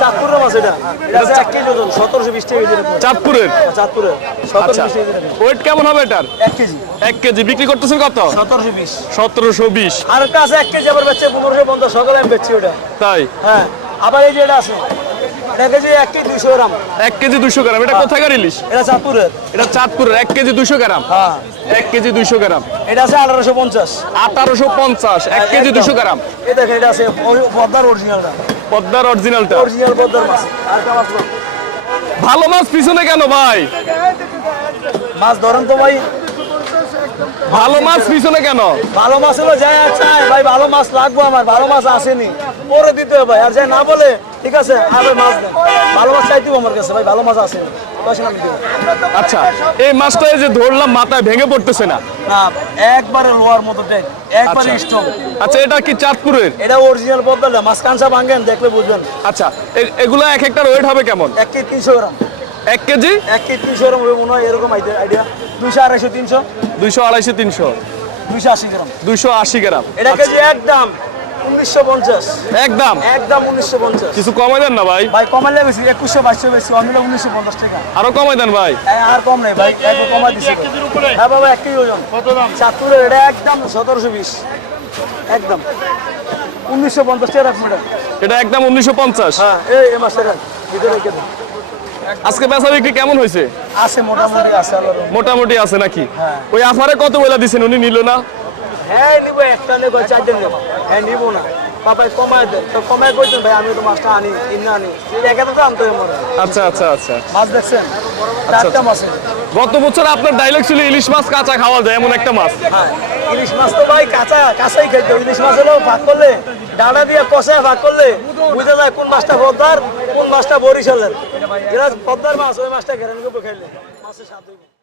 চাঁদপুরের মাছ এটা 1 কেজি ওজন 1720 টাকা কেজি। চাঁদপুরের? চাঁদপুরের আচ্ছা, 1720 টাকা কেজি। ওয়েট কেমন হবে এটার? 1 কেজি 1 কেজি বিক্রি করতেছেন কত? 1720। 1720। আর একটা আছে 1 কেজি আবার বেচছে 1550, সকালে আমি বেচছি ওটা। তাই? হ্যাঁ, আবার এই যে এটা আছে, এটা কেজি 1 কেজি 200 গ্রাম। 1 কেজি 200 গ্রাম। এটা কোথাকার ইলিশ? এটা চাঁদপুরের। এটা চাঁদপুরের। 1 কেজি 200 গ্রাম। হ্যাঁ, 1 কেজি 200 গ্রাম। এটা আছে 1850। 1850। 1 কেজি 200 গ্রাম। এই দেখেন, এটা আছে পদ্মার অরিজিনালটা। পদ্মার অরিজিনালটা? অরিজিনাল পদ্মার মাছ। আর একটা মাছ নাও। ভালো মাছ পিছনে কেন ভাই? মাছ ধরেন তো ভাই। ভালো মাছ পিছনে কেন? ভালো মাছ হলো যায় চাই ভাই, ভালো মাছ লাগবে আমার, ভালো মাছ আসেনি পরে দিতে হবে ভাই। আর যাই না বলে ঠিক আছে আর ভাই মাছ দেন, ভালো মাছ চাইতেও আমার কাছে ভাই, ভালো মাছ আসেনি তখন আমি দেবো। আচ্ছা, এই মাছটা এই যে ধরলাম মাথায় ভেঙে পড়তেছে না? না, একবারে লোয়ার মতো টেক, একবারে স্ট্রং। আচ্ছা, এটা কি চাঁদপুরের? এটা অরিজিনাল পদ্মাটা, মাছ কাঁচা ভাঙেন দেখলে বুঝবেন। আচ্ছা, এগুলা এক একটার ওয়েট হবে কেমন? 1 কেজি 300 গ্রাম। 1 কেজি 1 কেজি 300 গ্রাম হবে মনে হয়, এরকম আইডিয়া। 200 250 300 200 250 300 280 গ্রাম। 280 গ্রাম। এটা কেজি একদম 1950। একদম? একদম 1950। কিছু কমাই দেন না ভাই। ভাই কমালে বেশি 2100 2200 বেশি, অন্য 1950 টাকা। আরো কমাই দেন ভাই। আর কম নেই ভাই, একটু কমাই দিছি। 1 কেজির উপরে? হ্যাঁ বাবা, 1 কেজি ওজন। কত দাম? চাঁদপুরের এটা একদম 1720। একদম 1950 টাকা রাখবো এটা। এটা একদম 1950? হ্যাঁ, এই মাছটা রাখ ভিতরে রেখে দে। আজকে বেচা বিক্রি কেমন হয়েছে? আছে মোটামুটি আছে আল্লাহর। মোটামুটি আছে নাকি? হ্যাঁ। ওই আফারে কত বলে দিছেন, উনি নিল না? হ্যাঁ নিবো, একটা নেবো 4 দিন নেবো। হ্যাঁ নিবো না বাবাই, কমায় দেন তো, কমায় কইতেন ভাই, আমি তো মাছটা আনি কিনে আনি, একাতে তো আনতে হবে। আচ্ছা আচ্ছা আচ্ছা। মাছ দেখছেন, 4টা মাছ। গত বছর আপনার ডায়লগ ছিল ইলিশ মাছ কাঁচা খাওয়া যায়, এমন একটা মাছ। হ্যাঁ, ইলিশ মাছ তো ভাই কাঁচাই খাইতে। ইলিশ মাছ হলো ভাগ করলে, ডাঁটা দিয়ে কষায় ভাগ করলে বুঝা যায় কোন মাছটা পদ্মার, কোন মাছটা বরিশালের। যেটা পদ্মার মাছ ওই মাছটা ঘেরানি করে খাইলে মাছের স্বাদ হইবে।